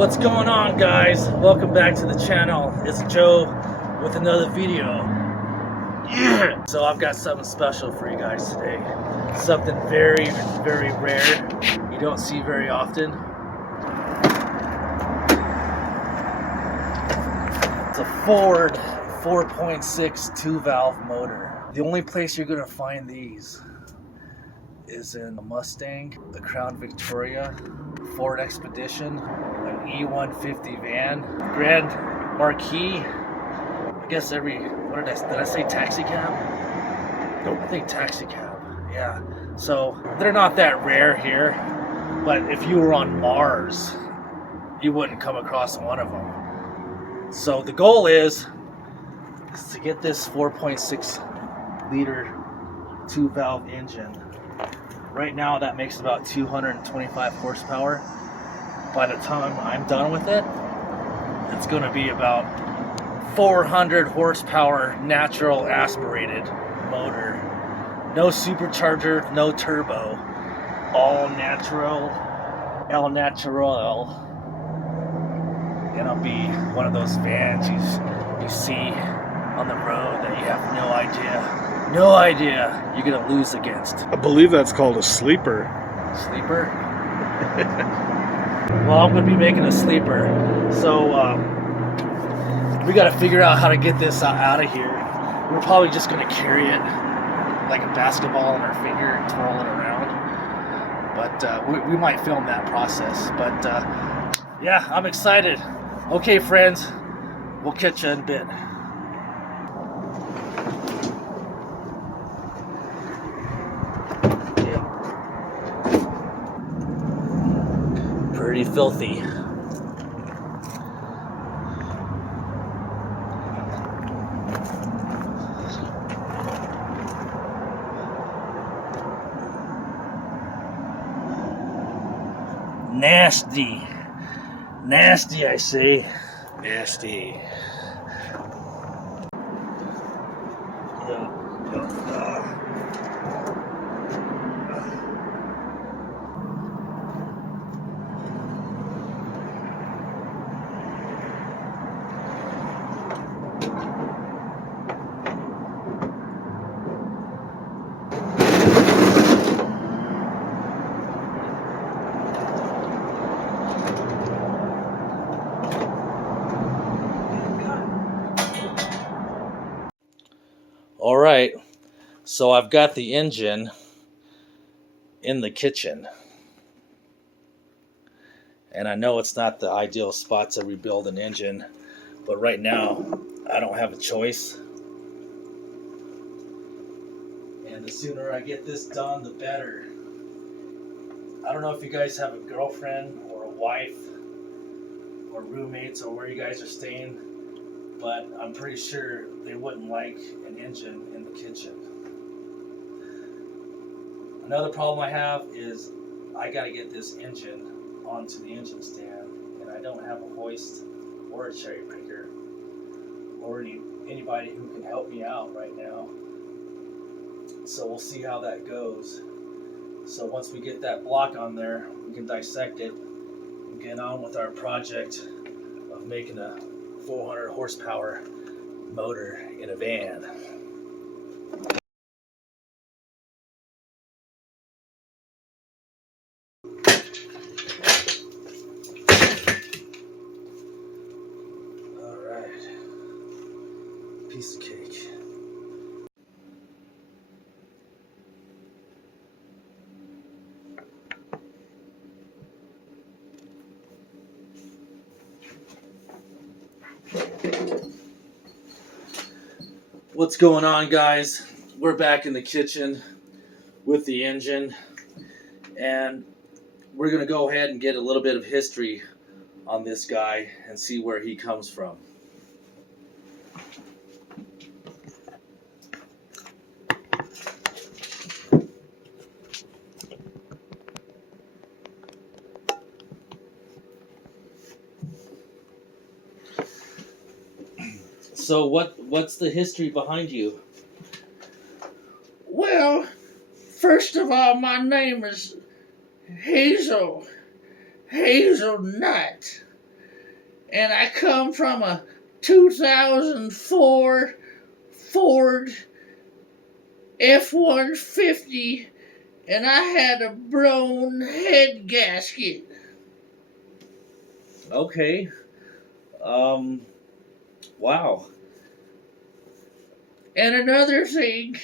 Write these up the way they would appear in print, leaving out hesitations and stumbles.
What's going on, guys? Welcome back to the channel. It's Joe with another video. Yeah! So I've got something special for you guys today. Something very, very rare. You don't see very often. It's a Ford 4.6 2-valve motor. The only place you're going to find these is in a Mustang, the Crown Victoria, Ford Expedition, an E150 Van, Grand Marquis. I guess did I say taxi cab? Nope. I think taxi cab, yeah. So they're not that rare here, but if you were on Mars, you wouldn't come across one of them. So the goal is to get this 4.6 liter 2-valve engine. Right now that makes about 225 horsepower. By the time I'm done with it, it's going to be about 400 horsepower natural aspirated motor. No supercharger, no turbo. All natural, el natural. It'll be one of those vans you see on the road that you have no idea you're gonna lose against. I believe that's called a sleeper. Sleeper? Well, I'm gonna be making a sleeper, so we gotta figure out how to get this out of here. We're probably just gonna carry it like a basketball in our finger and twirl it around, but we might film that process. But yeah, I'm excited. Okay, friends, we'll catch you in a bit. Pretty filthy. Nasty. Nasty, I say. Nasty. All right, so I've got the engine in the kitchen, and I know it's not the ideal spot to rebuild an engine, but right now I don't have a choice, and the sooner I get this done, the better. I don't know if you guys have a girlfriend or a wife or roommates or where you guys are staying, but I'm pretty sure they wouldn't like an engine in the kitchen. Another problem I have is I got to get this engine onto the engine stand, and I don't have a hoist or a cherry picker or anybody who can help me out right now. So we'll see how that goes. So once we get that block on there, we can dissect it and get on with our project of making a 400 horsepower motor in a van. All right, piece of cake. What's going on, guys? We're back in the kitchen with the engine, and we're going to go ahead and get a little bit of history on this guy and see where he comes from. So what's the history behind you? Well, first of all, my name is Hazelnut. and I come from a 2004 Ford F-150, and I had a blown head gasket. Okay. Wow. And another thing,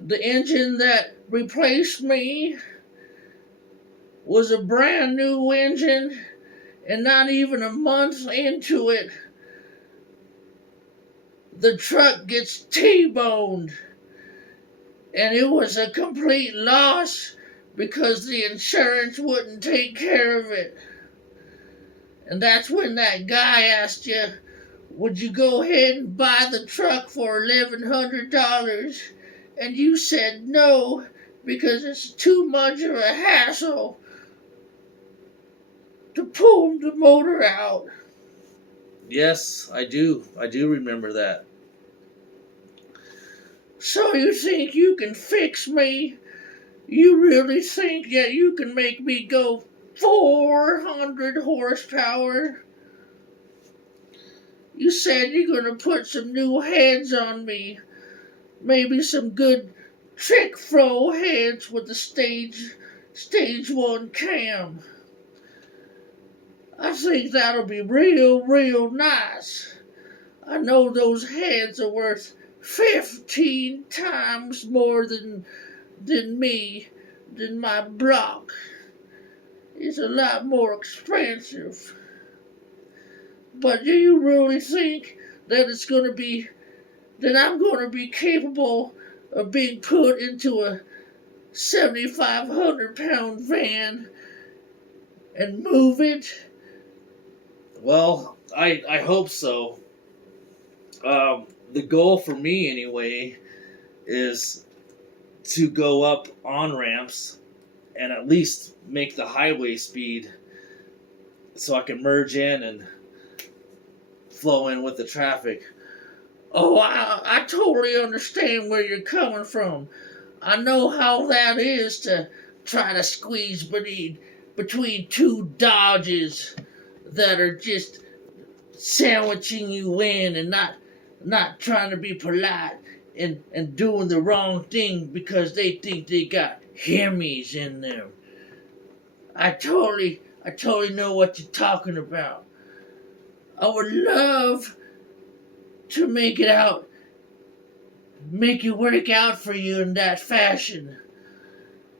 the engine that replaced me was a brand new engine, and not even a month into it, the truck gets T-boned. And it was a complete loss because the insurance wouldn't take care of it. And that's when that guy asked you, would you go ahead and buy the truck for $1,100? And you said no, because it's too much of a hassle to pull the motor out. Yes, I do. I do remember that. So you think you can fix me? You really think that you can make me go 400 horsepower? You said you're going to put some new heads on me. Maybe some good Trickflow heads with the stage 1 cam. I think that'll be real nice. I know those heads are worth 15 times more than my block. It's a lot more expensive. But do you really think that I'm going to be capable of being put into a 7,500-pound van and move it? Well, I hope so. The goal for me, anyway, is to go up on ramps and at least make the highway speed so I can merge in and flow in with the traffic. Oh, I totally understand where you're coming from. I know how that is to try to squeeze between two Dodges that are just sandwiching you in and not trying to be polite and doing the wrong thing because they think they got Hemis in them. I totally know what you're talking about. I would love to make it work out for you in that fashion.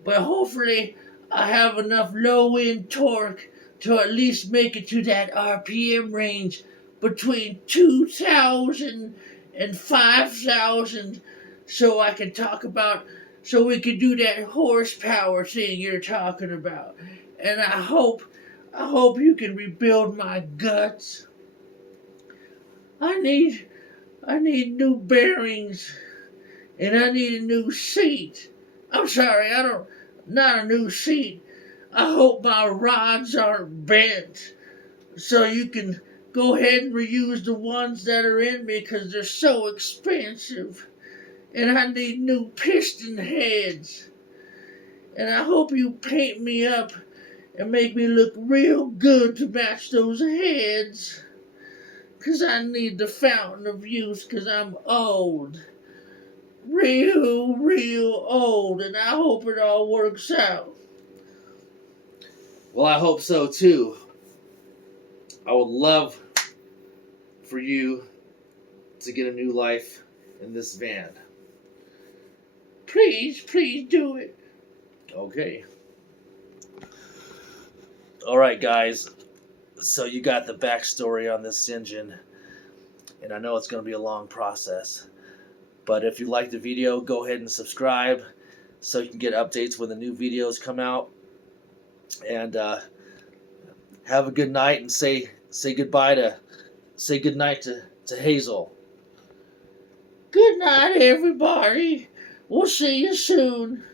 But hopefully I have enough low-end torque to at least make it to that RPM range between 2,000 and 5,000 so we can do that horsepower thing you're talking about. And I hope you can rebuild my guts. I need new bearings, and I need a new seat. I'm sorry, not a new seat. I hope my rods aren't bent, so you can go ahead and reuse the ones that are in me because they're so expensive. And I need new piston heads. And I hope you paint me up and make me look real good to match those heads. Because I need the fountain of youth because I'm old. Real old. And I hope it all works out. Well, I hope so too. I would love for you to get a new life in this van. Please do it. Okay. Alright, guys. So you got the backstory on this engine. And I know it's going to be a long process. But if you like the video, go ahead and subscribe so you can get updates when the new videos come out. And have a good night and say goodnight to Hazel. Good night, everybody. We'll see you soon.